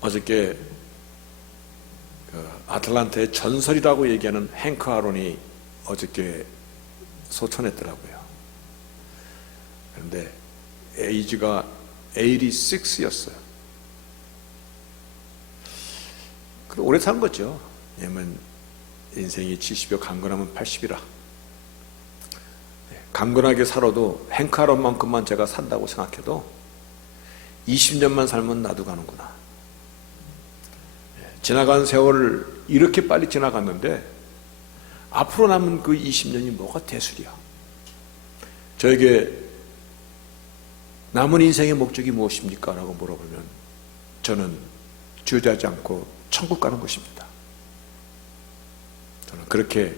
어저께 아틀란타의 전설이라고 얘기하는 행크 아론이 어저께 소천했더라고요. 그런데 에이지가 86였어요. 오래 산 거죠. 왜냐면 인생이 70여 강건하면 80이라. 강건하게 살아도 행크 아론만큼만 제가 산다고 생각해도 20년만 살면 나도 가는구나. 지나간 세월을 이렇게 빨리 지나갔는데 앞으로 남은 그 20년이 뭐가 대수리야. 저에게 남은 인생의 목적이 무엇입니까? 라고 물어보면 저는 주저하지 않고 천국 가는 것입니다. 저는 그렇게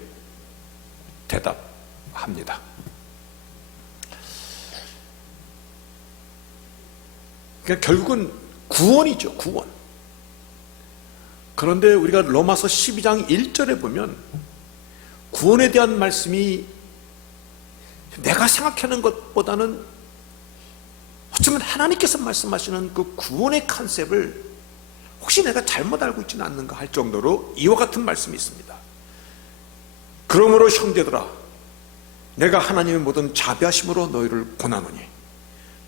대답합니다. 그러니까 결국은 구원이죠, 구원. 그런데 우리가 로마서 12장 1절에 보면 구원에 대한 말씀이 내가 생각하는 것보다는 어쩌면 하나님께서 말씀하시는 그 구원의 컨셉을 혹시 내가 잘못 알고 있지는 않는가 할 정도로 이와 같은 말씀이 있습니다. 그러므로 형제들아, 내가 하나님의 모든 자비하심으로 너희를 권하노니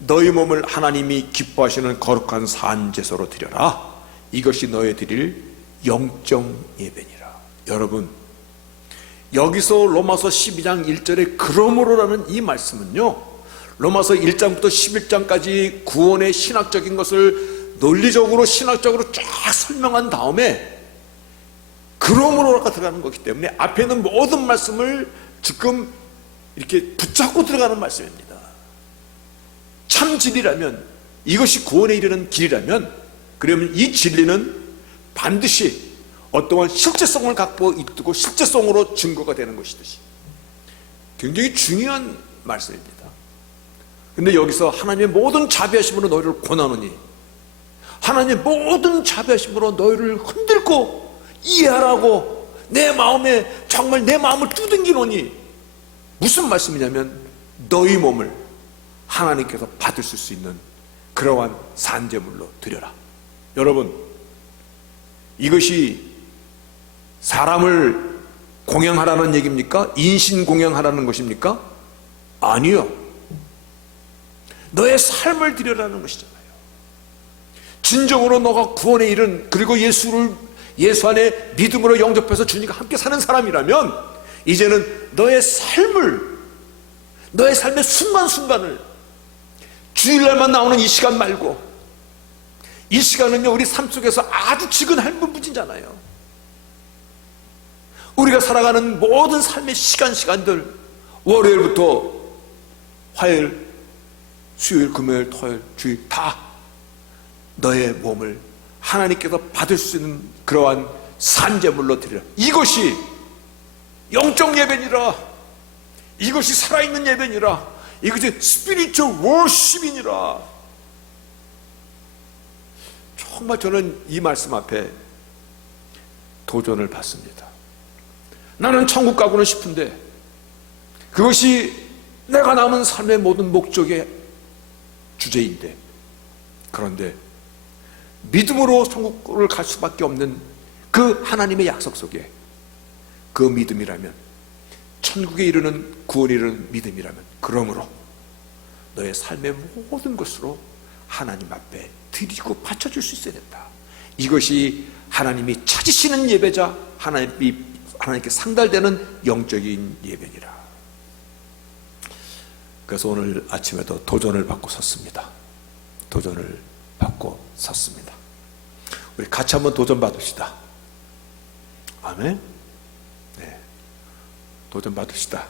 너희 몸을 하나님이 기뻐하시는 거룩한 산제소로 드려라. 이것이 너희 드릴 영적 예배니라. 여러분, 여기서 로마서 12장 1절에 그러므로라는 이 말씀은요, 로마서 1장부터 11장까지 구원의 신학적인 것을 논리적으로 신학적으로 쫙 설명한 다음에 그러므로가 들어가는 거기 때문에 앞에 있는 모든 말씀을 지금 이렇게 붙잡고 들어가는 말씀입니다. 참 진리라면, 이것이 구원에 이르는 길이라면, 그러면 이 진리는 반드시 어떠한 실제성을 갖고 있고 실제성으로 증거가 되는 것이듯이 굉장히 중요한 말씀입니다. 근데 여기서 하나님의 모든 자비하심으로 너희를 권하노니, 하나님의 모든 자비하심으로 너희를 흔들고 이해하라고 내 마음에 정말 내 마음을 두둥기노니, 무슨 말씀이냐면 너희 몸을 하나님께서 받으실 수 있는 그러한 산제물로 드려라. 여러분, 이것이 사람을 공양하라는 얘기입니까? 인신 공양하라는 것입니까? 아니요. 너의 삶을 드려라는 것이잖아요. 진정으로 너가 구원에 이른, 그리고 예수 안에 믿음으로 영접해서 주님과 함께 사는 사람이라면 이제는 너의 삶을, 너의 삶의 순간순간을 주일날만 나오는 이 시간 말고, 이 시간은요 우리 삶 속에서 아주 지근 할무부진잖아요. 우리가 살아가는 모든 삶의 시간들, 월요일부터 화요일, 수요일, 금요일, 토요일, 주일 다 너의 몸을 하나님께서 받을 수 있는 그러한 산제물로 드리라. 이것이 영적 예배니라. 이것이 살아있는 예배니라. 이것이 스피리추얼 워십이니라. 정말 저는 이 말씀 앞에 도전을 받습니다. 나는 천국 가고는 싶은데 그것이 내가 남은 삶의 모든 목적의 주제인데, 그런데 믿음으로 천국을 갈 수밖에 없는 그 하나님의 약속 속에 그 믿음이라면, 천국에 이르는 구원에 이르는 믿음이라면, 그러므로 너의 삶의 모든 것으로 하나님 앞에 드리고 바쳐줄 수 있어야 된다. 이것이 하나님이 찾으시는 예배자, 하나님께 상달되는 영적인 예배니라. 그래서 오늘 아침에도 도전을 받고 섰습니다. 도전을 받고 섰습니다. 우리 같이 한번 도전 받읍시다. 아멘. 네, 도전 받읍시다.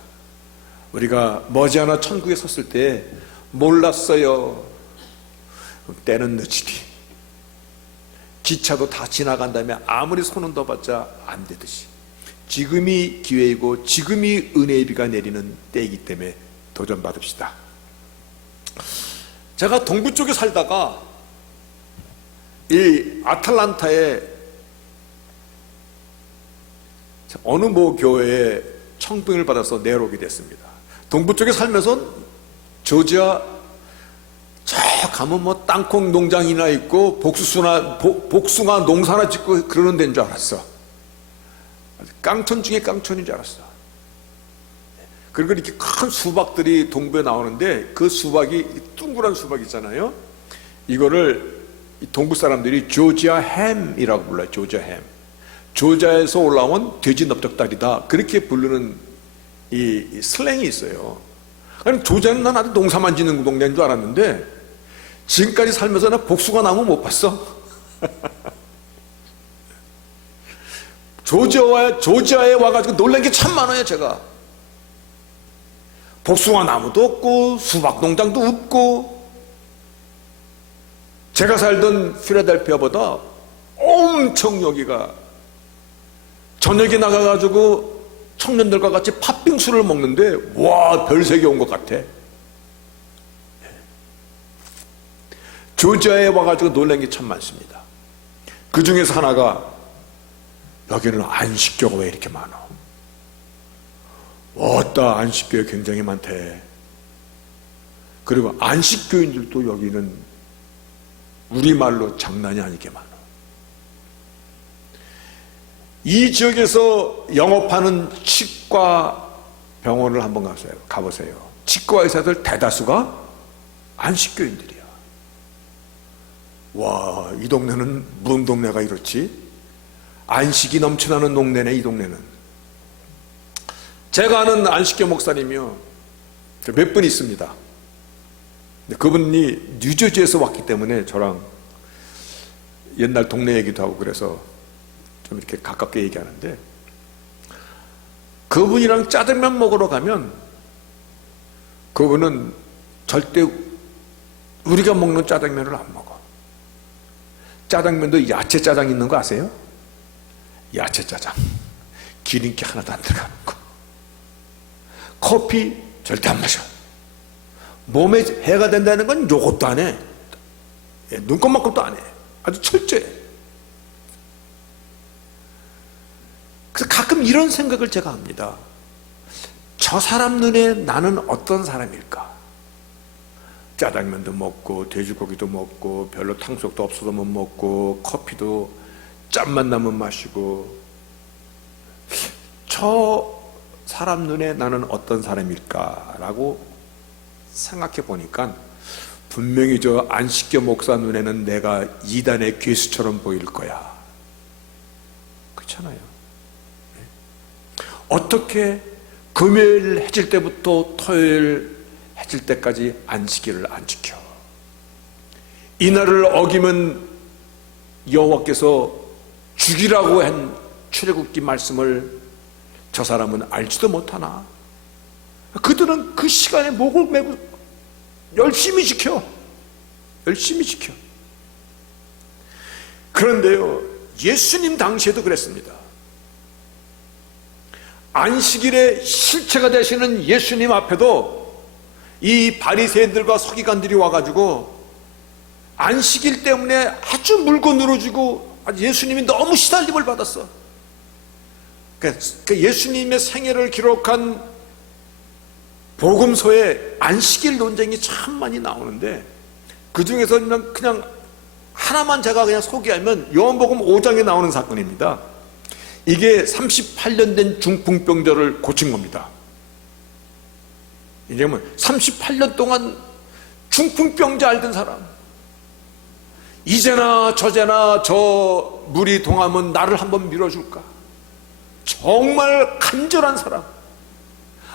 우리가 머지않아 천국에 섰을 때 몰랐어요. 때는 늦으리. 기차도 다 지나간 다음에 아무리 손은 더봤자 안 되듯이 지금이 기회이고 지금이 은혜의 비가 내리는 때이기 때문에 도전 받읍시다. 제가 동부 쪽에 살다가 이 아틀란타에 어느 모 교회에 청빙을 받아서 내려오게 됐습니다. 동부 쪽에 살면서 조지아 저 가면 뭐 땅콩 농장이나 있고 복숭아 농사나 짓고 그러는 데인 줄 알았어. 깡촌 중에 깡촌인 줄 알았어. 그리고 이렇게 큰 수박들이 동부에 나오는데 그 수박이 둥그런 수박 있잖아요. 이거를 동부 사람들이 조지아 햄이라고 불러요. 조지아 햄. 조지아에서 올라온 돼지 넓적다리다, 그렇게 부르는 이 슬랭이 있어요. 그럼 조지아는 난 아주 농사만 짓는 동네인 줄 알았는데 지금까지 살면서 나 복숭아 나무 못 봤어. 조지아에 와가지고 놀란 게 참 많아요. 제가 복숭아 나무도 없고 수박 농장도 없고, 제가 살던 필라델피아보다 엄청 여기가, 저녁에 나가가지고 청년들과 같이 팥빙수를 먹는데 와, 별세계 온 것 같아. 조지아에 와가지고 놀란 게 참 많습니다. 그 중에서 하나가, 여기는 안식교가 왜 이렇게 많아? 왔다, 안식교회 굉장히 많대. 그리고 안식교인들도 여기는 우리말로 장난이 아니게 많아. 이 지역에서 영업하는 치과 병원을 한번 가보세요. 치과 의사들 대다수가 안식교인들이야. 와, 이 동네는 무슨 동네가 이렇지? 안식이 넘쳐나는 동네네, 이 동네는. 제가 아는 안식교 목사님이요, 몇 분 있습니다. 그분이 뉴저지에서 왔기 때문에 저랑 옛날 동네 얘기도 하고 그래서 좀 이렇게 가깝게 얘기하는데, 그분이랑 짜장면 먹으러 가면 그분은 절대 우리가 먹는 짜장면을 안 먹어. 짜장면도 야채 짜장 있는 거 아세요? 야채 짜장, 기름기 하나도 안 들어가는 거. 커피 절대 안 마셔. 몸에 해가 된다는 건 요것도 안 해. 눈곱만큼도 안 해. 아주 철저해. 그래서 가끔 이런 생각을 제가 합니다. 저 사람 눈에 나는 어떤 사람일까? 짜장면도 먹고 돼지고기도 먹고 별로 탕수육도 없어도 못 먹고 커피도 짠만 나면 마시고, 저 사람 눈에 나는 어떤 사람일까라고 생각해 보니까 분명히 저 안식교 목사 눈에는 내가 이단의 괴수처럼 보일 거야. 그렇잖아요. 어떻게 금요일 해질 때부터 토요일 해질 때까지 안식일을 안 지켜? 이날을 어기면 여호와께서 죽이라고 한 출애굽기 말씀을 저 사람은 알지도 못하나? 그들은 그 시간에 목을 메고 열심히 지켜. 열심히 지켜. 그런데요, 예수님 당시에도 그랬습니다. 안식일의 실체가 되시는 예수님 앞에도 이 바리새인들과 서기관들이 와가지고 안식일 때문에 아주 물고 늘어지고 예수님이 너무 시달림을 받았어. 그 예수님의 생애를 기록한 복음서에 안식일 논쟁이 참 많이 나오는데, 그 중에서 그냥 하나만 제가 그냥 소개하면 요한복음 5장에 나오는 사건입니다. 이게 38년 된 중풍병자를 고친 겁니다. 왜냐면 38년 동안 중풍병자 앓던 사람, 이제나 저제나 저 물이 동하면 나를 한번 밀어줄까? 정말 간절한 사람.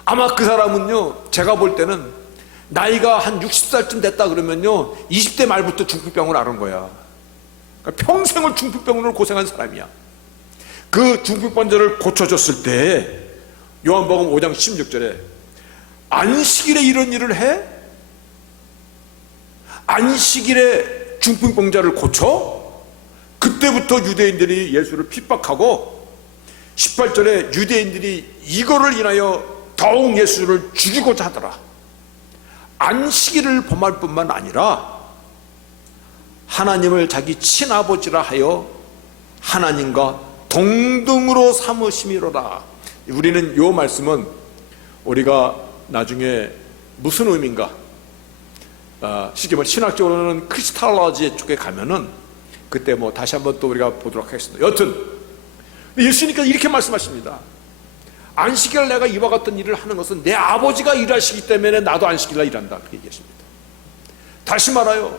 아마 그 사람은요, 제가 볼 때는 나이가 한 60살쯤 됐다 그러면요 20대 말부터 중풍병을 앓은 거야. 그러니까 평생을 중풍병으로 고생한 사람이야. 그 중풍병자를 고쳐줬을 때 요한복음 5장 16절에 안식일에 이런 일을 해? 안식일에 중풍병자를 고쳐? 그때부터 유대인들이 예수를 핍박하고 18절에 유대인들이 이거를 인하여 더욱 예수를 죽이고자 하더라. 안식일을 범할 뿐만 아니라 하나님을 자기 친아버지라 하여 하나님과 동등으로 삼으심이로라. 우리는 이 말씀은 우리가 나중에 무슨 의미인가, 쉽게 말해 신학적으로는 크리스탈로지 쪽에 가면은 그때 뭐 다시 한번 또 우리가 보도록 하겠습니다. 여튼 예수님께서 이렇게 말씀하십니다. 안식일 내가 이와 같은 일을 하는 것은 내 아버지가 일하시기 때문에 나도 안식일날 일한다, 그렇게 얘기하십니다. 다시 말하여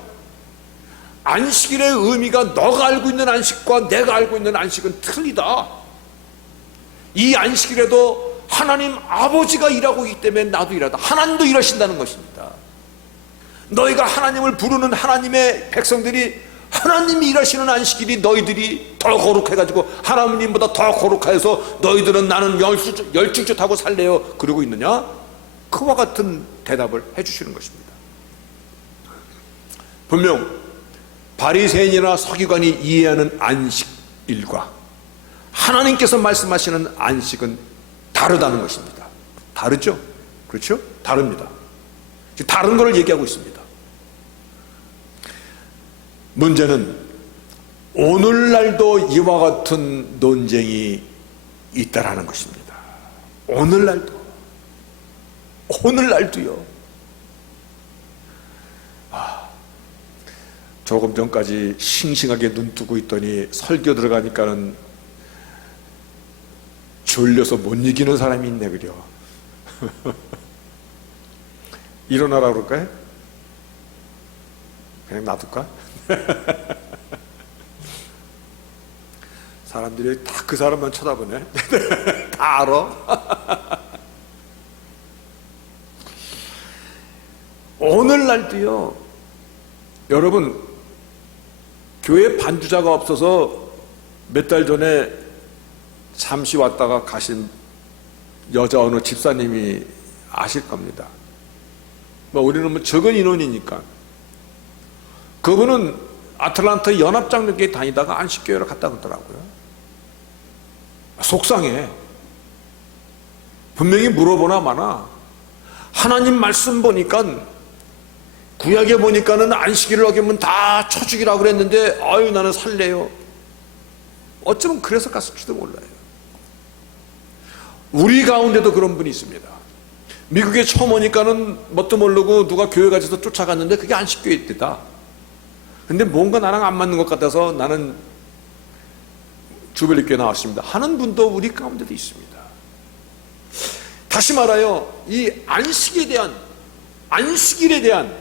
안식일의 의미가 너가 알고 있는 안식과 내가 알고 있는 안식은 틀리다. 이 안식일에도 하나님 아버지가 일하고 있기 때문에 나도 일하다. 하나님도 일하신다는 것입니다. 너희가 하나님을 부르는 하나님의 백성들이 하나님이 일하시는 안식일이 너희들이 더 거룩해가지고 하나님보다 더 거룩해서 너희들은 나는 열중조 타고 살래요 그러고 있느냐? 그와 같은 대답을 해주시는 것입니다. 분명 바리새인이나 서기관이 이해하는 안식일과 하나님께서 말씀하시는 안식은 다르다는 것입니다. 다르죠? 그렇죠? 다릅니다. 다른 걸 얘기하고 있습니다. 문제는 오늘날도 이와 같은 논쟁이 있다라는 것입니다. 오늘날도요. 조금 전까지 싱싱하게 눈 뜨고 있더니 설교 들어가니까는 졸려서 못 이기는 사람이 있네, 그려. 일어나라 그럴까요? 그냥 놔둘까? 사람들이 다 그 사람만 쳐다보네. 다 알아. 오늘날도요, 여러분, 교회 반주자가 없어서 몇 달 전에 잠시 왔다가 가신 여자 어느 집사님이 아실 겁니다. 뭐 우리는 뭐 적은 인원이니까. 그분은 아틀란타 연합장로교회 다니다가 안식교회로 갔다 그러더라고요. 속상해. 분명히 물어보나 마나 하나님 말씀 보니까 구약에 보니까는 안식일을 어기면 다 쳐 죽이라고 그랬는데 아유 나는 살래요. 어쩌면 그래서 갔을지도 몰라요. 우리 가운데도 그런 분이 있습니다. 미국에 처음 오니까는 뭣도 모르고 누가 교회 가서 쫓아갔는데 그게 안식교회 때다. 근데 뭔가 나랑 안 맞는 것 같아서 나는 주별리교회 나왔습니다 하는 분도 우리 가운데도 있습니다. 다시 말하여 이 안식일에 대한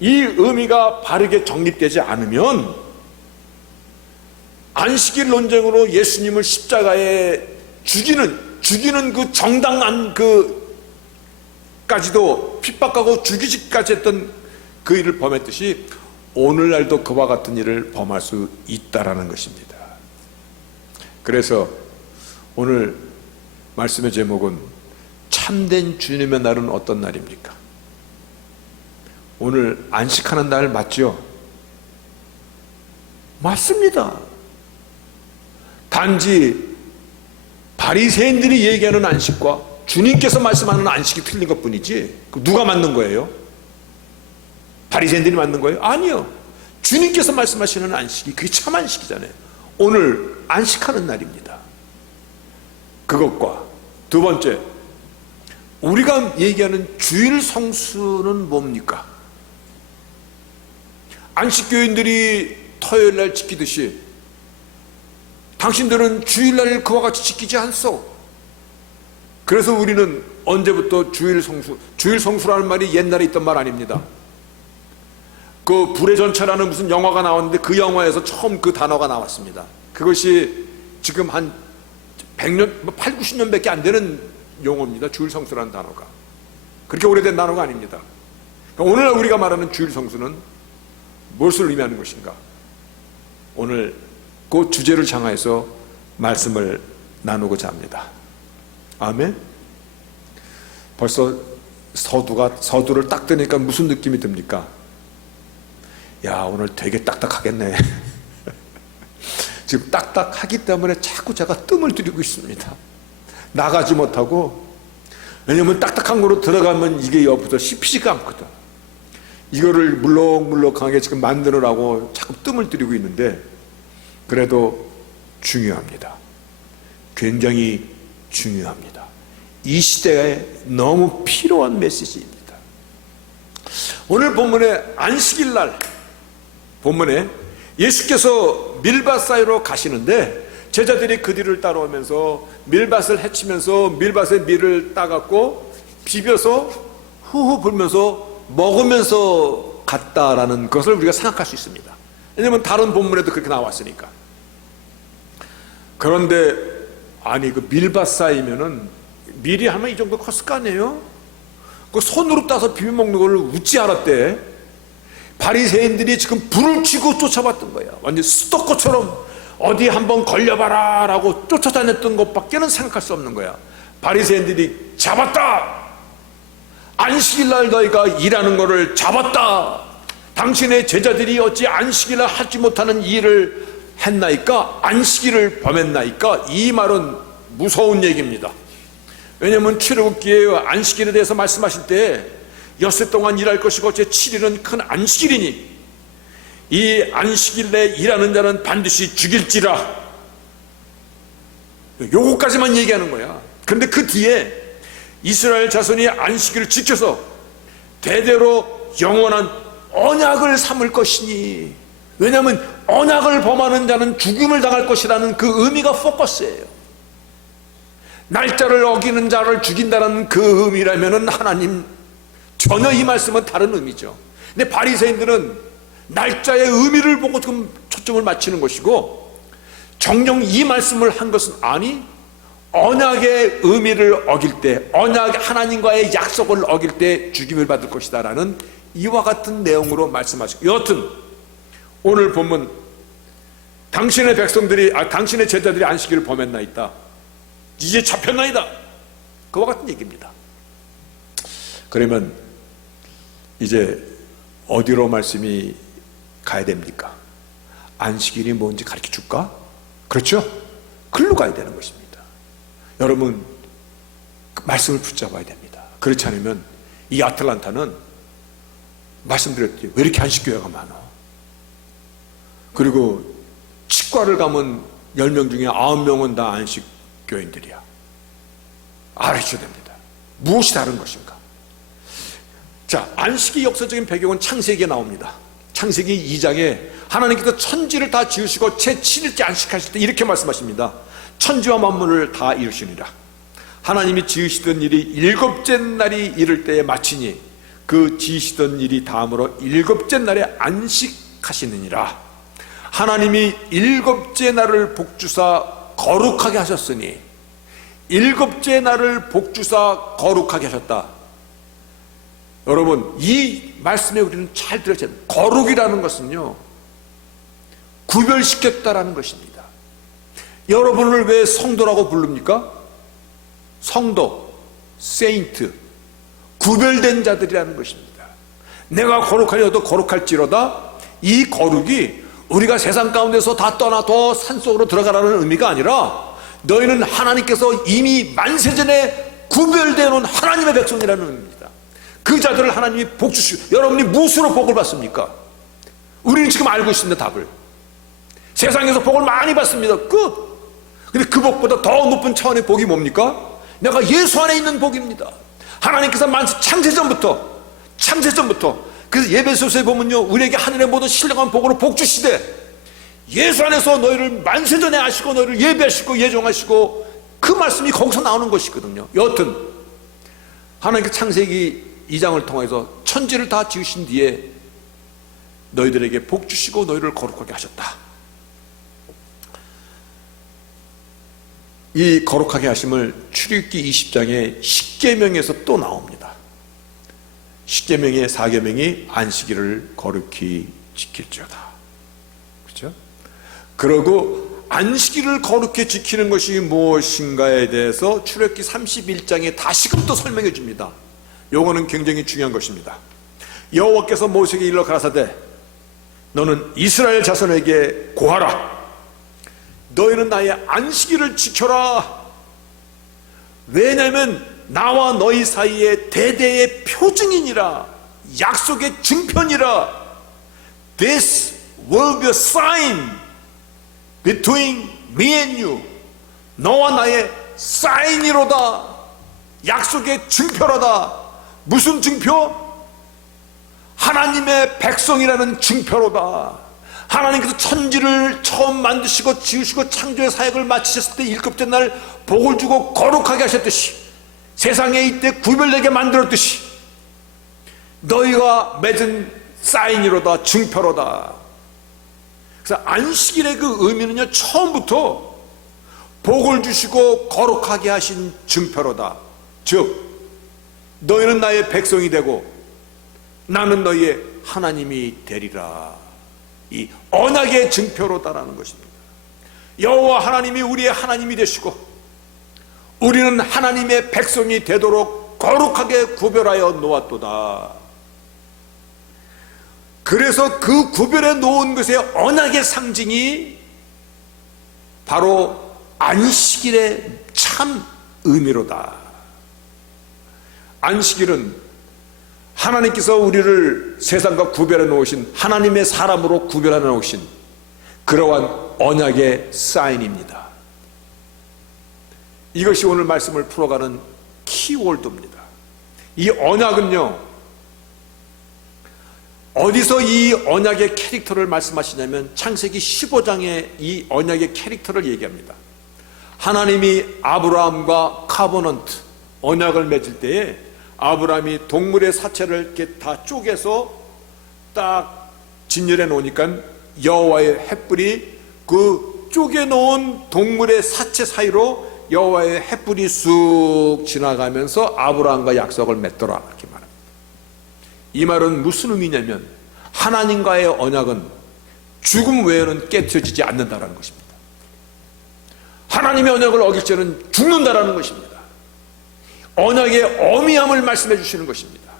이 의미가 바르게 정립되지 않으면 안식일 논쟁으로 예수님을 십자가에 죽이는 그 정당한 까지도 핍박하고 죽이기까지 했던 그 일을 범했듯이 오늘날도 그와 같은 일을 범할 수 있다라는 것입니다. 그래서 오늘 말씀의 제목은 참된 주님의 날은 어떤 날입니까? 오늘 안식하는 날 맞죠? 맞습니다. 단지 바리새인들이 얘기하는 안식과 주님께서 말씀하는 안식이 틀린 것뿐이지 누가 맞는 거예요? 바리새인들이 맞는 거예요? 아니요. 주님께서 말씀하시는 안식이 그게 참 안식이잖아요. 오늘 안식하는 날입니다. 그것과 두 번째, 우리가 얘기하는 주일 성수는 뭡니까? 안식교인들이 토요일날 지키듯이 당신들은 주일날 그와 같이 지키지 않소. 그래서 우리는 언제부터 주일 성수라는 말이 옛날에 있던 말 아닙니다. 그 불의 전차라는 무슨 영화가 나왔는데 그 영화에서 처음 그 단어가 나왔습니다. 그것이 지금 한 100년, 8, 90년밖에 안 되는 용어입니다. 주일 성수라는 단어가. 그렇게 오래된 단어가 아닙니다. 그러니까 오늘 우리가 말하는 주일 성수는 무엇을 의미하는 것인가? 오늘 그 주제를 향해서 말씀을 나누고자 합니다. 아멘? 벌써 서두를 딱 뜨니까 무슨 느낌이 듭니까? 야, 오늘 되게 딱딱하겠네. 지금 딱딱하기 때문에 자꾸 제가 뜸을 들이고 있습니다. 나가지 못하고. 왜냐면 딱딱한 거로 들어가면 이게 옆에서 씹히지가 않거든. 이거를 물렁물렁하게 지금 만들으라고 자꾸 뜸을 들이고 있는데 그래도 중요합니다. 굉장히 중요합니다. 이 시대에 너무 필요한 메시지입니다. 오늘 본문의 안식일 날 본문에 예수께서 밀밭 사이로 가시는데 제자들이 그 뒤를 따라오면서 밀밭을 헤치면서 밀밭에 밀을 따갖고 비벼서 후후 불면서 먹으면서 갔다라는 것을 우리가 생각할 수 있습니다. 왜냐하면 다른 본문에도 그렇게 나왔으니까. 그런데 아니 그 밀밭 사이면은 밀이 하면 이 정도 컸을 거 아니에요? 그 손으로 따서 비벼 먹는 걸 웃지 않았대. 바리새인들이 지금 불을 쥐고 쫓아봤던 거야. 완전 스토커처럼 어디 한번 걸려봐라 라고 쫓아다녔던 것밖에는 생각할 수 없는 거야. 바리새인들이 잡았다, 안식일날 너희가 일하는 것을 잡았다, 당신의 제자들이 어찌 안식일날 하지 못하는 일을 했나이까, 안식일을 범했나이까. 이 말은 무서운 얘기입니다. 왜냐하면 출애굽기에 안식일에 대해서 말씀하실 때 엿새 동안 일할 것이고 제7일은 큰 안식일이니 이 안식일에 일하는 자는 반드시 죽일지라, 요거까지만 얘기하는 거야. 그런데 그 뒤에 이스라엘 자손이 안식일을 지켜서 대대로 영원한 언약을 삼을 것이니, 왜냐하면 언약을 범하는 자는 죽임을 당할 것이라는 그 의미가 포커스예요. 날짜를 어기는 자를 죽인다는 그 의미라면 하나님 전혀 이 말씀은 다른 의미죠. 근데 바리새인들은 날짜의 의미를 보고 지금 초점을 맞추는 것이고, 정녕 이 말씀을 한 것은 아니 언약의 의미를 어길 때, 언약 하나님과의 약속을 어길 때 죽임을 받을 것이다 라는 이와 같은 내용으로 말씀하시고, 여하튼 오늘 본문 당신의 백성들이 당신의 제자들이 안식일을 범했나이다, 이제 잡혔나이다, 그와 같은 얘기입니다. 그러면 이제 어디로 말씀이 가야 됩니까? 안식일이 뭔지 가르쳐 줄까? 그렇죠? 글로 가야 되는 것입니다. 여러분 그 말씀을 붙잡아야 됩니다. 그렇지 않으면 이 아틀란타는 말씀드렸듯이 왜 이렇게 안식교회가 많아? 그리고 치과를 가면 10명 중에 9명은 다 안식교인들이야. 알아주셔야 됩니다. 무엇이 다른 것인가? 자, 안식의 역사적인 배경은 창세기에 나옵니다. 창세기 2장에 하나님께서 천지를 다 지으시고 제7일째 안식하실 때 이렇게 말씀하십니다. 천지와 만물을 다 이루시니라. 하나님이 지으시던 일이 7째 날이 이를 때에 마치니 그 지으시던 일이 다음으로 7째 날에 안식하시느니라. 하나님이 7째 날을 복주사 거룩하게 하셨으니, 7째 날을 복주사 거룩하게 하셨다. 여러분 이 말씀에 우리는 잘 들어야 돼요. 거룩이라는 것은요 구별시켰다라는 것입니다. 여러분을 왜 성도라고 부릅니까? 성도, 세인트, 구별된 자들이라는 것입니다. 내가 거룩하려도 거룩할지로다. 이 거룩이 우리가 세상 가운데서 다 떠나도 산속으로 들어가라는 의미가 아니라, 너희는 하나님께서 이미 만세전에 구별되어 놓은 하나님의 백성이라는 의미입니다. 그 자들을 하나님이 복 주시고, 여러분이 무엇으로 복을 받습니까? 우리는 지금 알고 있습니다. 답을. 세상에서 복을 많이 받습니다. 끝. 근데 그 복보다 더 높은 차원의 복이 뭡니까? 내가 예수 안에 있는 복입니다. 하나님께서 창세전부터 그래서 예배소서에 보면요, 우리에게 하늘의 모든 신령한 복으로 복 주시되 예수 안에서 너희를 만세전에 아시고 너희를 예배하시고 예정하시고, 그 말씀이 거기서 나오는 것이거든요. 여하튼 하나님께 창세기 2장을 통해서 천지를 다 지으신 뒤에 너희들에게 복 주시고 너희를 거룩하게 하셨다. 이 거룩하게 하심을 출애굽기 20장의 십계명에서 또 나옵니다. 십계명의 4계명이 안식일을 거룩히 지킬지어다. 그렇죠? 그러고 안식일을 거룩히 지키는 것이 무엇인가에 대해서 출애굽기 31장에 다시금 또 설명해 줍니다. 요거는 굉장히 중요한 것입니다. 여호와께서 모세에게 일러 가라사대 너는 이스라엘 자손에게 고하라. 너희는 나의 안식일을 지켜라. 왜냐하면 나와 너희 사이에 대대의 표징이니라. 약속의 증표니라. This will be a sign between me and you. 너와 나의 사인이로다. 약속의 증표로다. 무슨 증표? 하나님의 백성이라는 증표로다. 하나님께서 천지를 처음 만드시고 지으시고 창조의 사역을 마치셨을 때 일곱째 날 복을 주고 거룩하게 하셨듯이, 세상에 이때 구별되게 만들었듯이 너희가 맺은 사인이로다, 증표로다. 그래서 안식일의 그 의미는요, 처음부터 복을 주시고 거룩하게 하신 증표로다. 즉 너희는 나의 백성이 되고 나는 너희의 하나님이 되리라. 이 언약의 증표로다라는 것입니다. 여호와 하나님이 우리의 하나님이 되시고 우리는 하나님의 백성이 되도록 거룩하게 구별하여 놓았도다. 그래서 그 구별해 놓은 것의 언약의 상징이 바로 안식일의 참 의미로다. 안식일은 하나님께서 우리를 세상과 구별해 놓으신, 하나님의 사람으로 구별해 놓으신 그러한 언약의 사인입니다. 이것이 오늘 말씀을 풀어가는 키워드입니다. 이 언약은요, 어디서 이 언약의 캐릭터를 말씀하시냐면 창세기 15장에 이 언약의 캐릭터를 얘기합니다. 하나님이 아브라함과 카버넌트, 언약을 맺을 때에 아브라함이 동물의 사체를 이렇게 다 쪼개서 딱 진열해 놓으니까 여호와의 횃불이 그 쪼개 놓은 동물의 사체 사이로 여호와의 횃불이 쑥 지나가면서 아브라함과 약속을 맺더라, 이렇게 말합니다. 이 말은 무슨 의미냐면 하나님과의 언약은 죽음 외에는 깨트려지지 않는다라는 것입니다. 하나님의 언약을 어길 때는 죽는다라는 것입니다. 언약의 어미함을 말씀해 주시는 것입니다.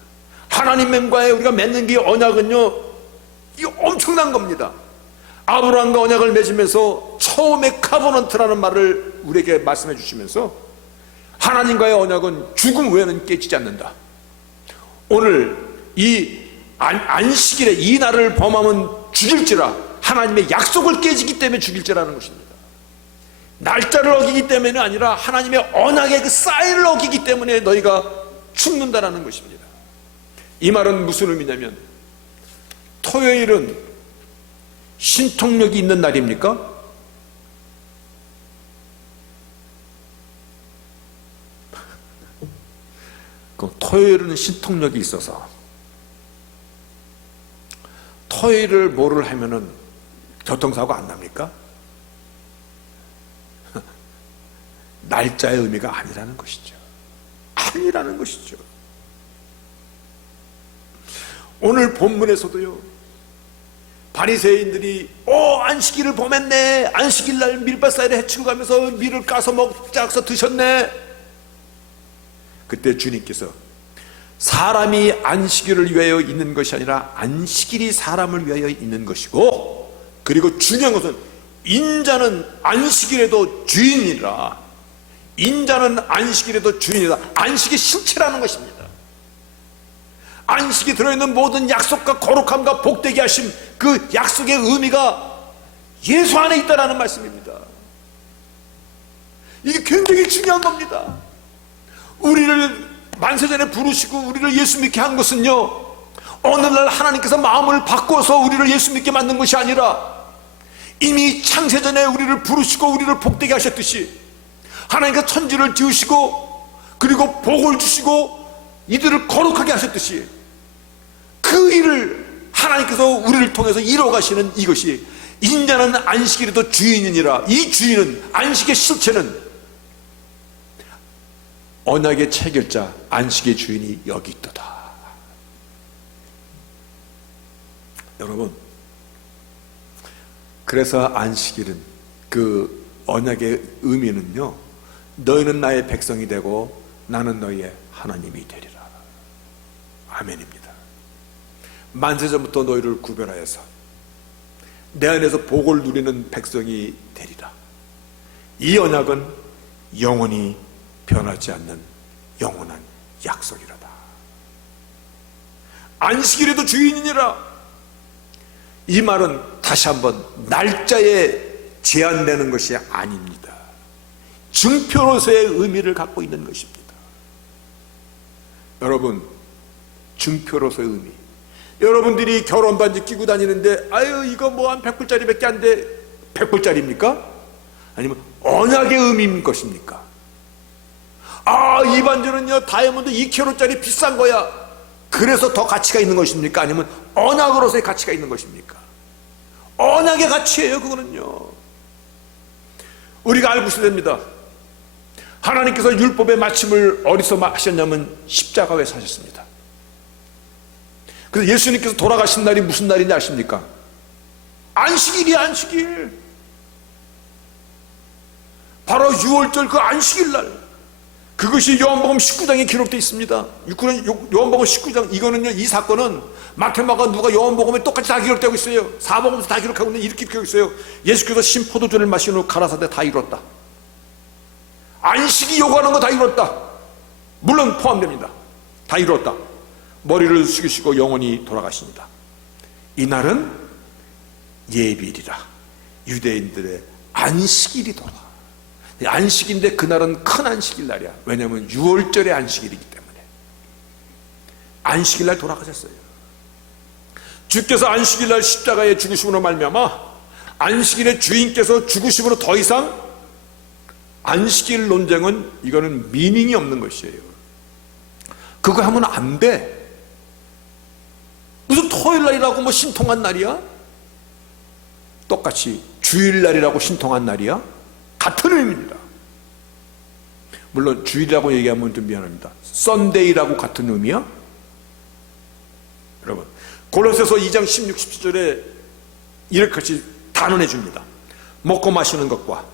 하나님과의 우리가 맺는 이 언약은요, 이거 엄청난 겁니다. 아브라함과 언약을 맺으면서 처음에 카버넌트라는 말을 우리에게 말씀해 주시면서 하나님과의 언약은 죽음 외에는 깨지지 않는다. 오늘 이 안식일에 이 날을 범하면 죽일지라, 하나님의 약속을 깨지기 때문에 죽일지라는 것입니다. 날짜를 어기기 때문이 아니라 하나님의 언약의 그 사인을 어기기 때문에 너희가 죽는다라는 것입니다. 이 말은 무슨 의미냐면 토요일은 신통력이 있는 날입니까? 그 토요일은 신통력이 있어서 토요일을 뭐를 하면은 교통사고 안 납니까? 날짜의 의미가 아니라는 것이죠. 아니라는 것이죠. 오늘 본문에서도요, 바리새인들이 안식일을 범했네, 안식일날 밀밭사이를 헤치고 가면서 밀을 까서 먹자서 드셨네. 그때 주님께서 사람이 안식일을 위하여 있는 것이 아니라 안식일이 사람을 위하여 있는 것이고, 그리고 중요한 것은 인자는 안식일에도 주인이라, 인자는 안식일에도 주인이다. 안식의 실체라는 것입니다. 안식이 들어있는 모든 약속과 거룩함과 복되게 하심, 그 약속의 의미가 예수 안에 있다는 말씀입니다. 이게 굉장히 중요한 겁니다. 우리를 만세전에 부르시고 우리를 예수 믿게 한 것은요, 어느 날 하나님께서 마음을 바꿔서 우리를 예수 믿게 만든 것이 아니라 이미 창세전에 우리를 부르시고 우리를 복되게 하셨듯이 하나님께서 천지를 지으시고 그리고 복을 주시고 이들을 거룩하게 하셨듯이 그 일을 하나님께서 우리를 통해서 이뤄가시는 이것이 인자는 안식일에도 주인이니라. 이 주인은, 안식의 실체는 언약의 체결자 안식의 주인이 여기 있도다. 여러분, 그래서 안식일은, 그 언약의 의미는요, 너희는 나의 백성이 되고 나는 너희의 하나님이 되리라. 아멘입니다. 만세전부터 너희를 구별하여서 내 안에서 복을 누리는 백성이 되리라. 이 언약은 영원히 변하지 않는 영원한 약속이로다. 안식일에도 주인이니라. 이 말은 다시 한번 날짜에 제한되는 것이 아닙니다. 증표로서의 의미를 갖고 있는 것입니다. 여러분, 증표로서의 의미, 여러분들이 결혼 반지 끼고 다니는데 아유 이거 뭐 한 100불짜리밖에 안 돼. 100불짜리입니까? 아니면 언약의 의미인 것입니까? 아, 이 반지는요 다이아몬드 2kg짜리 비싼 거야. 그래서 더 가치가 있는 것입니까? 아니면 언약으로서의 가치가 있는 것입니까? 언약의 가치예요. 그거는요 우리가 알고 있어야 됩니다. 하나님께서 율법의 마침을 어디서 하셨냐면 십자가에서 하셨습니다. 그래서 예수님께서 돌아가신 날이 무슨 날인지 아십니까? 안식일이야. 안식일. 바로 6월절 그 안식일 날. 그것이 요한복음 19장에 기록되어 있습니다. 요한복음 19장. 이거는요, 이 사건은 마태마가 누가 요한복음에 똑같이 다 기록되고 있어요. 사복음에서 다 기록하고 있는데 이렇게 기록되고 있어요. 예수께서 신포도주를 마신 후 가라사대 다 이뤘다. 안식이 요구하는 거 다 이뤘다. 물론 포함됩니다. 다 이뤘다. 머리를 숙이시고 영원히 돌아가십니다. 이날은 예비일이라. 유대인들의 안식일이더라. 안식인데 그날은 큰 안식일 날이야. 왜냐하면 6월절의 안식일이기 때문에. 안식일 날 돌아가셨어요. 주께서 안식일 날 십자가에 죽으심으로 말미암아 안식일의 주인께서 죽으심으로 더 이상 안식일 논쟁은 이거는 미닝이 없는 것이에요. 그거 하면 안 돼. 무슨 토요일날이라고 뭐 신통한 날이야? 똑같이 주일날이라고 신통한 날이야? 같은 의미입니다. 물론 주일이라고 얘기하면 좀 미안합니다. 썬데이라고 같은 의미야? 여러분 골로새서 2장 16, 17절에 이렇게 단언해 줍니다. 먹고 마시는 것과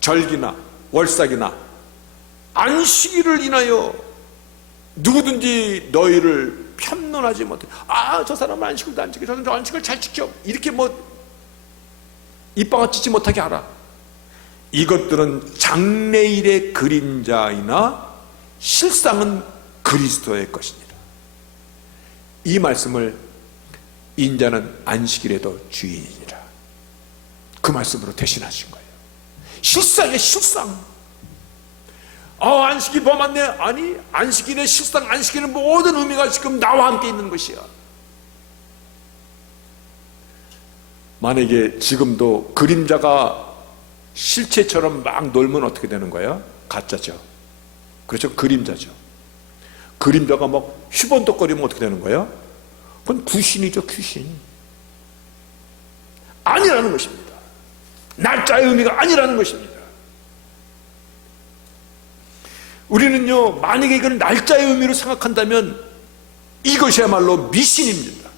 절기나 월삭이나 안식일을 인하여 누구든지 너희를 편론하지 못해. 아, 저 사람은 안식일도 안 지켜, 저 사람은 안식을 잘 지켜, 이렇게 뭐 입방아 찢지 못하게 하라. 이것들은 장래일의 그림자이나 실상은 그리스도의 것이니라. 이 말씀을 인자는 안식일에도 주인이니라. 그 말씀으로 대신하신 거예요. 실상의 실상. 안식이 범한네. 아니, 안식일의 실상, 안식일의 모든 의미가 지금 나와 함께 있는 것이야. 만약에 지금도 그림자가 실체처럼 막 놀면 어떻게 되는 거야? 가짜죠. 그렇죠? 그림자죠. 그림자가 막 휘번덕거리면 어떻게 되는 거야? 그건 귀신이죠. 귀신. 아니라는 것입니다. 날짜의 의미가 아니라는 것입니다. 우리는요, 만약에 이걸 날짜의 의미로 생각한다면 이것이야말로 미신입니다.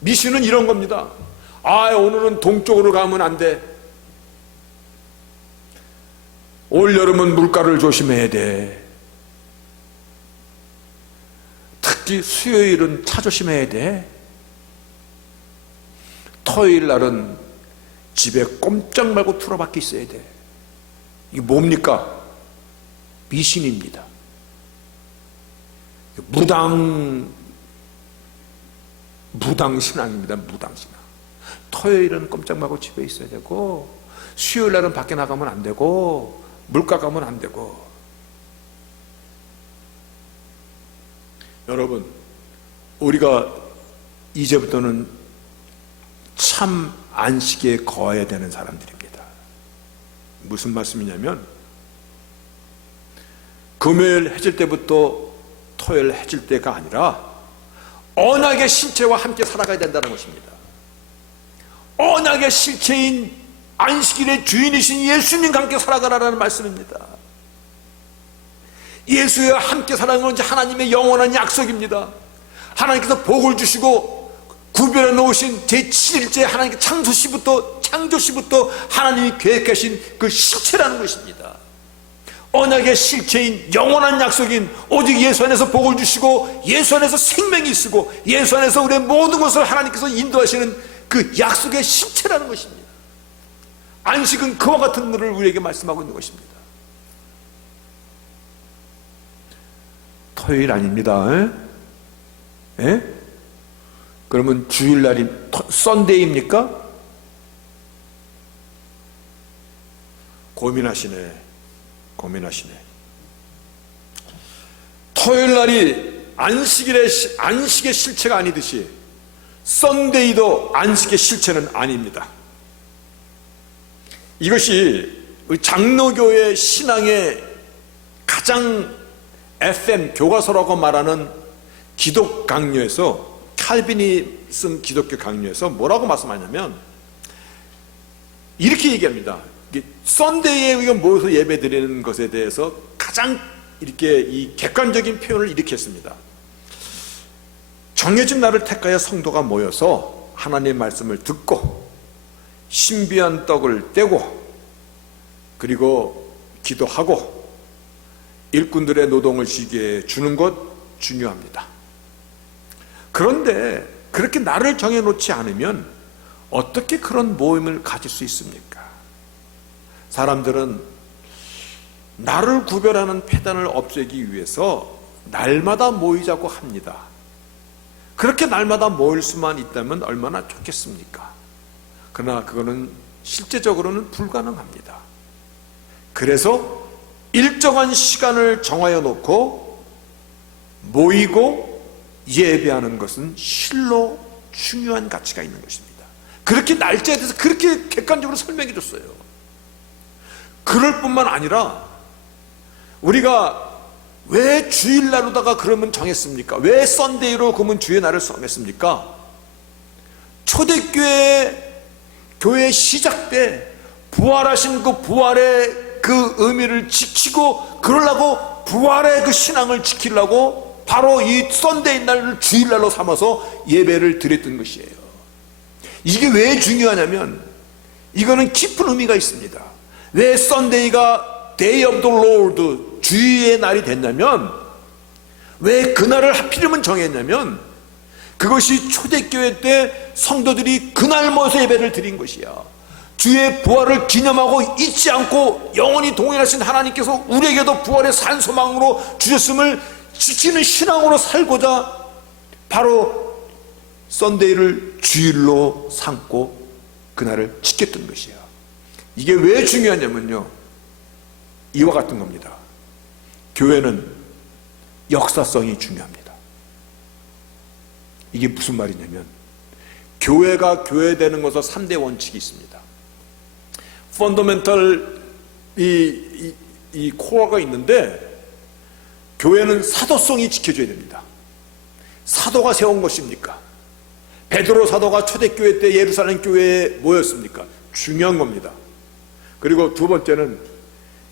미신은 이런 겁니다. 오늘은 동쪽으로 가면 안 돼. 올 여름은 물가를 조심해야 돼. 특히 수요일은 차 조심해야 돼. 토요일 날은 집에 꼼짝 말고 틀어박혀 있어야 돼. 이게 뭡니까? 미신입니다. 무당신앙입니다. 무당신앙. 토요일은 꼼짝 말고 집에 있어야 되고, 수요일 날은 밖에 나가면 안 되고, 물가 가면 안 되고. 여러분, 우리가 이제부터는 참 안식에 거해야 되는 사람들입니다. 무슨 말씀이냐면, 금요일 해질 때부터 토요일 해질 때가 아니라 언약의 실체와 함께 살아가야 된다는 것입니다. 언약의 실체인 안식일의 주인이신 예수님과 함께 살아가라는 말씀입니다. 예수와 함께 살아가는 것은 하나님의 영원한 약속입니다. 하나님께서 복을 주시고 구별해 놓으신 제7일째 하나님께 창조시부터 하나님이 계획하신 그 실체라는 것입니다. 언약의 실체인 영원한 약속인 오직 예수 안에서 복을 주시고 예수 안에서 생명이 있고 예수 안에서 우리의 모든 것을 하나님께서 인도하시는 그 약속의 실체라는 것입니다. 안식은 그와 같은 것을 우리에게 말씀하고 있는 것입니다. 토요일 아닙니다. 예? 그러면 주일날이 썬데이입니까? 고민하시네. 토요일날이 안식의 실체가 아니듯이 썬데이도 안식의 실체는 아닙니다. 이것이 장로교의 신앙의 가장 FM 교과서라고 말하는 기독 강요에서, 칼빈이 쓴 기독교 강요에서 뭐라고 말씀하냐면 이렇게 얘기합니다. 썬데이에 모여서 예배 드리는 것에 대해서 가장 이렇게 이 객관적인 표현을 이렇게 했습니다. 정해진 날을 택하여 성도가 모여서 하나님의 말씀을 듣고 신비한 떡을 떼고 그리고 기도하고 일꾼들의 노동을 쉬게 주는 것 중요합니다. 그런데 그렇게 날을 정해놓지 않으면 어떻게 그런 모임을 가질 수 있습니까? 사람들은 날을 구별하는 폐단을 없애기 위해서 날마다 모이자고 합니다. 그렇게 날마다 모일 수만 있다면 얼마나 좋겠습니까? 그러나 그거는 실제적으로는 불가능합니다. 그래서 일정한 시간을 정하여 놓고 모이고 예배하는 것은 실로 중요한 가치가 있는 것입니다. 그렇게 날짜에 대해서 그렇게 객관적으로 설명해 줬어요. 그럴 뿐만 아니라 우리가 왜 주일날로다가 그러면 정했습니까? 왜 썬데이로 그러면 주의 날을 정했습니까? 초대교회 교회 시작 때 부활하신 그 부활의 그 의미를 지키고 그러려고 부활의 그 신앙을 지키려고 바로 이 썬데이 날을 주일날로 삼아서 예배를 드렸던 것이에요. 이게 왜 중요하냐면 이거는 깊은 의미가 있습니다. 왜 썬데이가 Day of the Lord 주의 날이 됐냐면, 왜 그날을 하필이면 정했냐면 그것이 초대교회 때 성도들이 그날 모여서 예배를 드린 것이야. 주의 부활을 기념하고 잊지 않고 영원히 동행하신 하나님께서 우리에게도 부활의 산 소망으로 주셨음을 지키는 신앙으로 살고자 바로 썬데이를 주일로 삼고 그날을 지켰던 것이야. 이게 왜 중요하냐면요, 이와 같은 겁니다. 교회는 역사성이 중요합니다. 이게 무슨 말이냐면 교회가 교회되는 것은 3대 원칙이 있습니다. 펀더멘털 이 코어가 있는데 교회는 사도성이 지켜져야 됩니다. 사도가 세운 것입니까? 베드로 사도가 초대교회 때 예루살렘 교회에 모였습니까? 중요한 겁니다. 그리고 두 번째는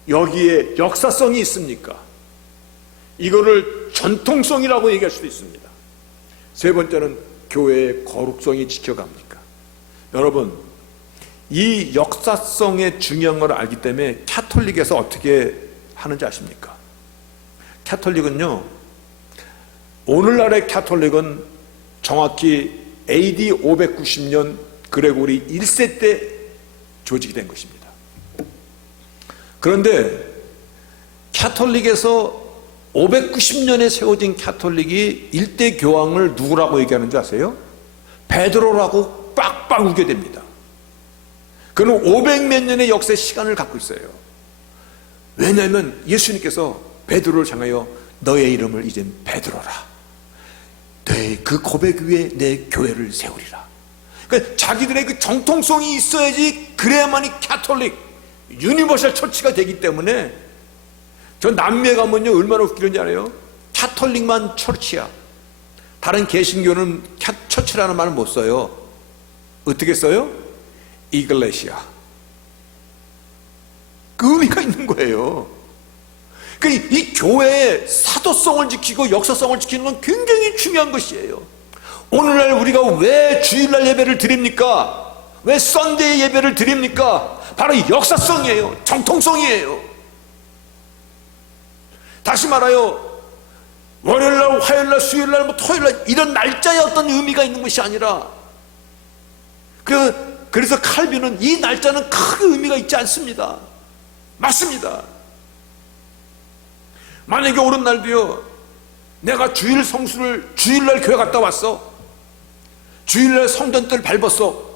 여기에 역사성이 있습니까? 이거를 전통성이라고 얘기할 수도 있습니다. 세 번째는 교회의 거룩성이 지켜갑니까? 여러분, 이 역사성의 중요한 걸 알기 때문에 카톨릭에서 어떻게 하는지 아십니까? 카톨릭은요, 오늘날의 카톨릭은 정확히 AD 590년 그레고리 1세 때 조직이 된 것입니다. 그런데 카톨릭에서 590년에 세워진 카톨릭이 일대 교황을 누구라고 얘기하는지 아세요? 베드로라고 빡빡 우겨댑니다. 그는 500몇 년의 역사의 시간을 갖고 있어요. 왜냐하면 예수님께서 베드로를 향하여 너의 이름을 이젠 베드로라, 너의 그 고백 위에 내 교회를 세우리라. 그러니까 자기들의 그 정통성이 있어야지, 그래야만이 카톨릭 유니버설 처치가 되기 때문에, 저 남미에 가면요 얼마나 웃기는지 알아요? 카톨릭만 처치야. 다른 개신교는 처치라는 말을 못 써요. 어떻게 써요? 이글레시아. 그 의미가 있는 거예요. 그러니까 이 교회의 사도성을 지키고 역사성을 지키는 건 굉장히 중요한 것이에요. 오늘날 우리가 왜 주일날 예배를 드립니까? 왜 썬데이 예배를 드립니까? 바로 이 역사성이에요. 정통성이에요. 다시 말하여 월요일날, 화요일날, 수요일날, 토요일날 이런 날짜에 어떤 의미가 있는 것이 아니라, 그래서 칼빈은 이 날짜는 크게 의미가 있지 않습니다. 맞습니다. 만약에 오는 날도요, 내가 주일 성수를 주일날 교회 갔다 왔어, 주일날 성전들 밟았어,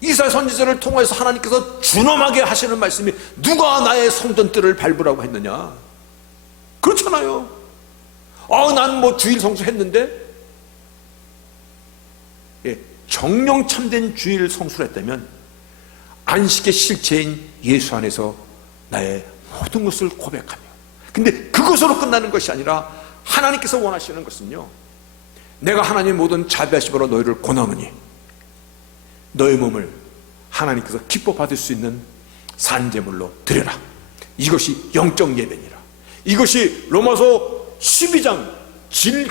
이사야 선지자를 통해서 하나님께서 준엄하게 하시는 말씀이 누가 나의 성전들을 밟으라고 했느냐? 그렇잖아요. 난 뭐 주일 성수했는데. 예, 정령 참된 주일 성수를 했다면 안식의 실체인 예수 안에서 나의 모든 것을 고백하며, 근데 그것으로 끝나는 것이 아니라 하나님께서 원하시는 것은요, 내가 하나님의 모든 자비하심으로 너희를 권하노니 너희 몸을 하나님께서 기뻐 받을 수 있는 산제물로 드려라. 이것이 영적 예배니라. 이것이 로마서 12장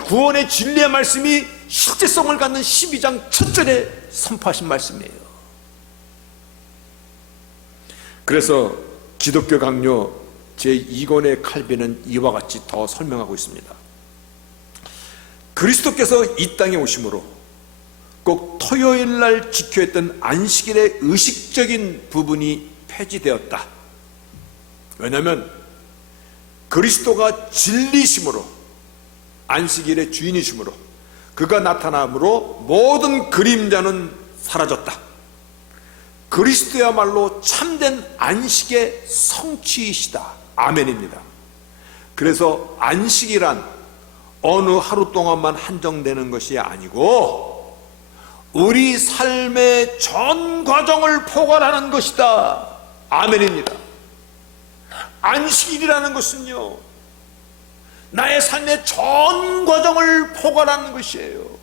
구원의 진리의 말씀이 실제성을 갖는 12장 첫 절에 선포하신 말씀이에요. 그래서 기독교 강요 제2권의 칼빈은 이와 같이 더 설명하고 있습니다. 그리스도께서 이 땅에 오심으로 꼭 토요일날 지켜야 했던 안식일의 의식적인 부분이 폐지되었다. 왜냐하면 그리스도가 진리심으로, 안식일의 주인이심으로, 그가 나타남으로 모든 그림자는 사라졌다. 그리스도야말로 참된 안식의 성취이시다. 아멘입니다. 그래서 안식이란 어느 하루 동안만 한정되는 것이 아니고 우리 삶의 전 과정을 포괄하는 것이다. 아멘입니다. 안식일이라는 것은요, 나의 삶의 전 과정을 포괄하는 것이에요.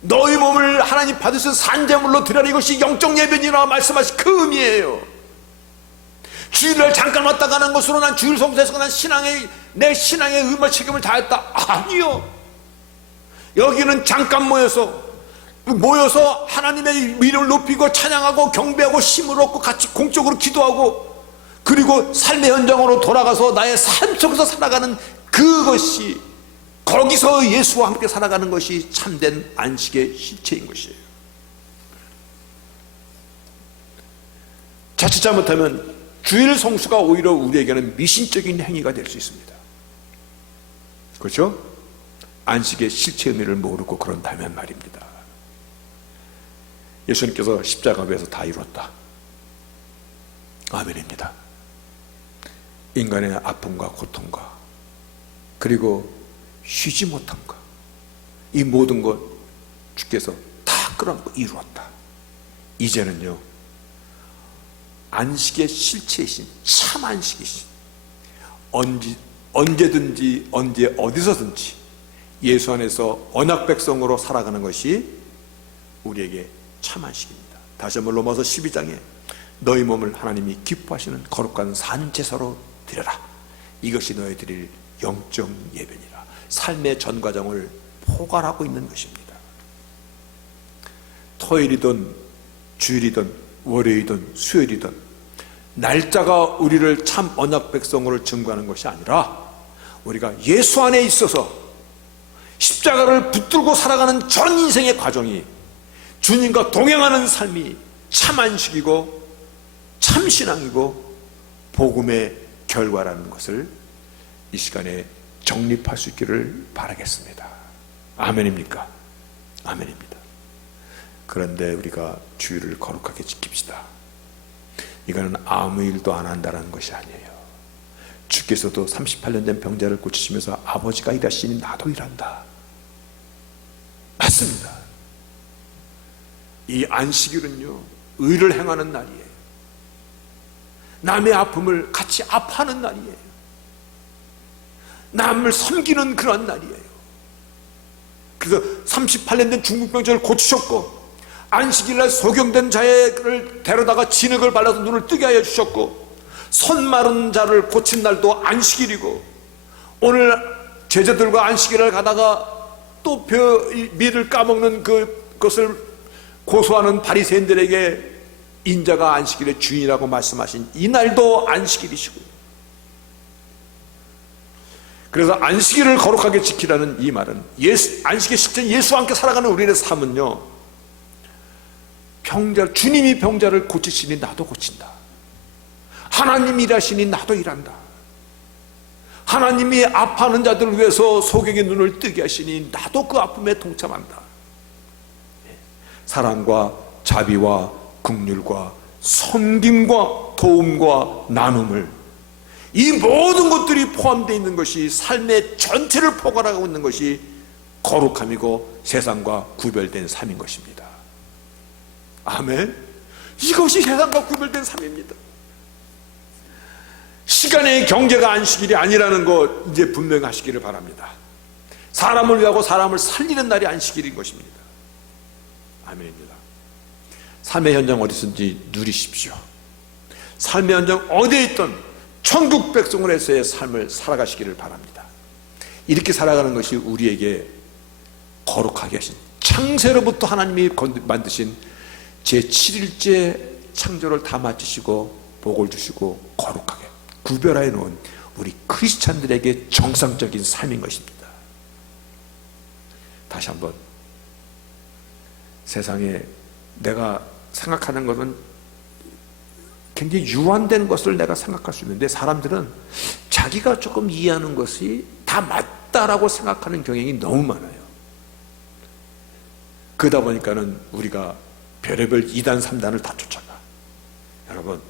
너희 몸을 하나님 받으신 산제물로 드리라. 이것이 영적 예배니라 말씀하신 그 의미예요. 주일날 잠깐 왔다 가는 것으로 난 주일 성수에서 내 신앙의 의무 책임을 다했다. 아니요. 여기는 잠깐 모여서 하나님의 이름을 높이고 찬양하고 경배하고 힘을 얻고 같이 공적으로 기도하고, 그리고 삶의 현장으로 돌아가서 나의 삶 속에서 살아가는 그것이, 거기서 예수와 함께 살아가는 것이 참된 안식의 실체인 것이에요. 자칫 잘못하면 주일 성수가 오히려 우리에게는 미신적인 행위가 될 수 있습니다. 그렇죠? 안식의 실체 의미를 모르고 그런다면 말입니다. 예수님께서 십자가 위에서 다 이뤘다. 아멘입니다. 인간의 아픔과 고통과 그리고 쉬지 못한 것, 이 모든 것 주께서 다 끌어안고 이루었다. 이제는요, 안식의 실체이신 참 안식이신, 언제든지 언제 어디서든지 예수 안에서 언약 백성으로 살아가는 것이 우리에게 참 안식입니다. 다시 한번 로마서 12장에 너희 몸을 하나님이 기뻐하시는 거룩한 산제사로 드려라. 이것이 너희 드릴 영적 예배니라. 삶의 전 과정을 포괄하고 있는 것입니다. 토요일이든 주일이든 월요일이든 수요일이든 날짜가 우리를 참 언약 백성으로 증거하는 것이 아니라 우리가 예수 안에 있어서 십자가를 붙들고 살아가는 전 인생의 과정이, 주님과 동행하는 삶이 참 안식이고 참 신앙이고 복음의 결과라는 것을 이 시간에 정립할 수 있기를 바라겠습니다. 아멘입니까? 아멘입니다. 그런데 우리가 주일을 거룩하게 지킵시다. 이거는 아무 일도 안 한다는 것이 아니에요. 주께서도 38년 된 병자를 고치시면서 아버지가 일하시니 나도 일한다. 맞습니다. 이 안식일은요, 의를 행하는 날이에요. 남의 아픔을 같이 아파하는 날이에요. 남을 섬기는 그런 날이에요. 그래서 38년 된 중풍병자를 고치셨고, 안식일날 소경된 자를 데려다가 진흙을 발라서 눈을 뜨게 하여 주셨고, 손 마른 자를 고친 날도 안식일이고, 오늘 제자들과 안식일을 가다가 또 밀을 까먹는 그것을 고소하는 바리새인들에게 인자가 안식일의 주인이라고 말씀하신 이 날도 안식일이시고, 그래서 안식일을 거룩하게 지키라는 이 말은 안식의 실제 예수와 함께 살아가는 우리의 삶은요, 주님이 병자를 고치시니 나도 고친다. 하나님이 일하시니 나도 일한다. 하나님이 아파하는 자들을 위해서 소경의 눈을 뜨게 하시니 나도 그 아픔에 동참한다. 사랑과 자비와 긍휼과 섬김과 도움과 나눔을 이 모든 것들이 포함되어 있는 것이 삶의 전체를 포괄하고 있는 것이 거룩함이고 세상과 구별된 삶인 것입니다. 아멘. 이것이 세상과 구별된 삶입니다. 시간의 경계가 안식일이 아니라는 것 이제 분명하시기를 바랍니다. 사람을 위하고 사람을 살리는 날이 안식일인 것입니다. 아멘입니다. 삶의 현장 어디서든지 누리십시오. 삶의 현장 어디에 있든 천국 백성으로서의 삶을 살아가시기를 바랍니다. 이렇게 살아가는 것이 우리에게 거룩하게 하신, 창세로부터 하나님이 만드신 제7일째 창조를 다 마치시고 복을 주시고 거룩하게 구별하여 놓은 우리 크리스찬들에게 정상적인 삶인 것입니다. 다시 한번, 세상에 내가 생각하는 것은 굉장히 유한된 것을 내가 생각할 수 있는데, 사람들은 자기가 조금 이해하는 것이 다 맞다라고 생각하는 경향이 너무 많아요. 그러다 보니까는 우리가 별의별 2단 3단을 다 쫓아가. 여러분,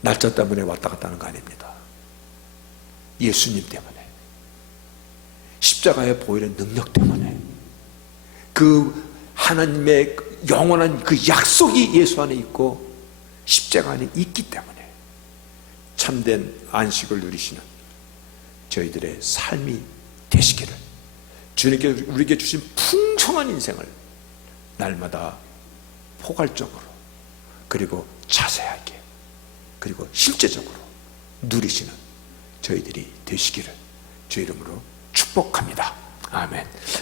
날짜 때문에 왔다 갔다 하는 거 아닙니다. 예수님 때문에, 십자가의 보혈의 능력 때문에, 그 하나님의 영원한 그 약속이 예수 안에 있고 십자가 안에 있기 때문에 참된 안식을 누리시는 저희들의 삶이 되시기를, 주님께 우리에게 주신 풍성한 인생을 날마다 포괄적으로 그리고 자세하게 그리고 실제적으로 누리시는 저희들이 되시기를 주 이름으로 축복합니다. 아멘.